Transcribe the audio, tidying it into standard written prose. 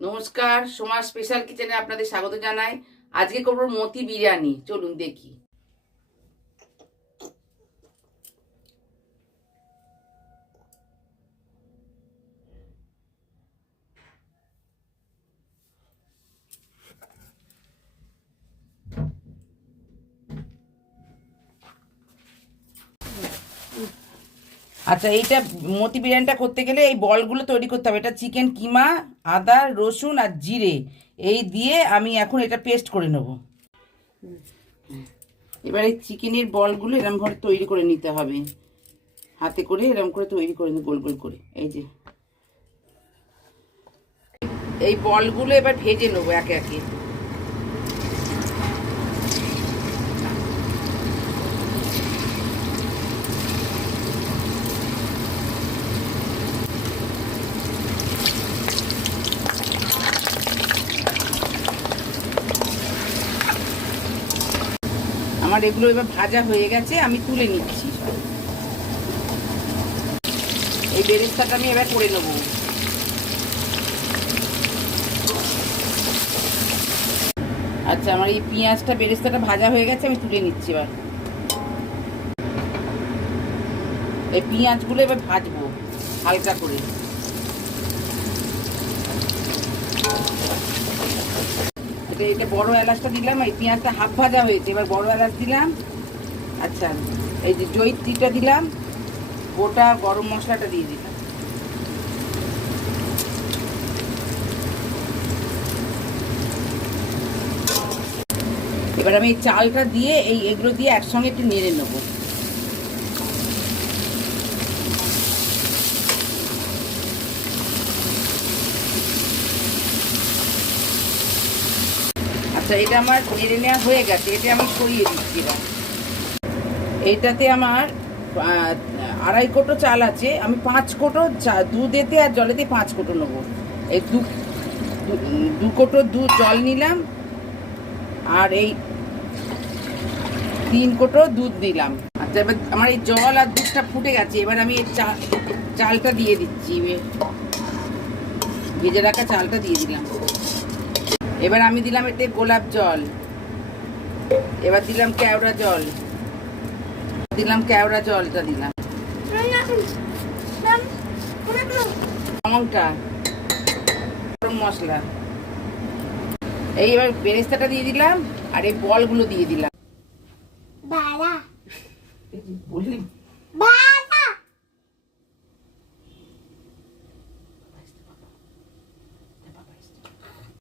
নমস্কার, সোমার স্পেশাল কিচেনে আপনাদের স্বাগত জানাই। আজকে করবো মতি বিরিয়ানি, চলুন দেখি। আচ্ছা, এইটা মতি বিরিয়ানিটা করতে গেলে এই বলগুলো তৈরি করতে হবে। এটা চিকেন কিমা, আদা, রসুন আর জিরে এই দিয়ে আমি এখন এটা পেস্ট করে নেব। এবারে চিকেনের বলগুলো এরকম করে তৈরি করে নিতে হবে, হাতে করে এরকম করে তৈরি করে নিতে, গোল গোল করে। এই যে এই বলগুলো এবার ভেজে নেবো একে একে। আমার এগুলো এবার ভাজা হয়ে গেছে, আমি তুলে নিচ্ছি। এই বেরেস্তাটা আমি এবার করে নেবো। আচ্ছা, আমার এই পেঁয়াজটা বেরেস্তাটা ভাজা হয়ে গেছে, আমি তুলে নিচ্ছি। এবার এই পেঁয়াজগুলো এবার ভাজবো হালকা করে। এটা বড় এলাচটা দিলাম, এই পেঁয়াজটা হাফ ভাজা হয়েছে, এবার বড় এলাচ দিলাম। আচ্ছা, এই যে জয়িত্রীটা দিলাম, গোটা গরম মশলাটা দিয়ে দিলাম। এবার আমি এই চালটা দিয়ে এগুলো দিয়ে একসঙ্গে একটু নেড়ে নেবো। আচ্ছা, এটা আমার নেড়ে নেওয়া হয়ে গেছে, এটা আমি সরিয়ে দিচ্ছি। এবার এইটাতে আমার 2.5 কোটো চাল আছে, আমি 5 কোটো দুধেতে আর জলেতে 5 কোটো নেবো। এই 2 কোটো দুধ জল নিলাম, আর এই 3 কোটো দুধ দিলাম। আচ্ছা, এবার আমার এই জল আর দুধটা ফুটে গেছে, এবার আমি এই চালটা দিয়ে দিচ্ছি। ভেজে রাখা চালটা দিয়ে দিলাম। এবার আমি দিলাম এতে গোলাপ জল, এবার দিলাম কেওড়া জল, কেওড়া জলটা দিলাম, লবঙ্গটা, গরম মশলা। এবার বেরেস্তাটা দিয়ে দিলাম, আর এই বলগুলো দিয়ে দিলাম। বললি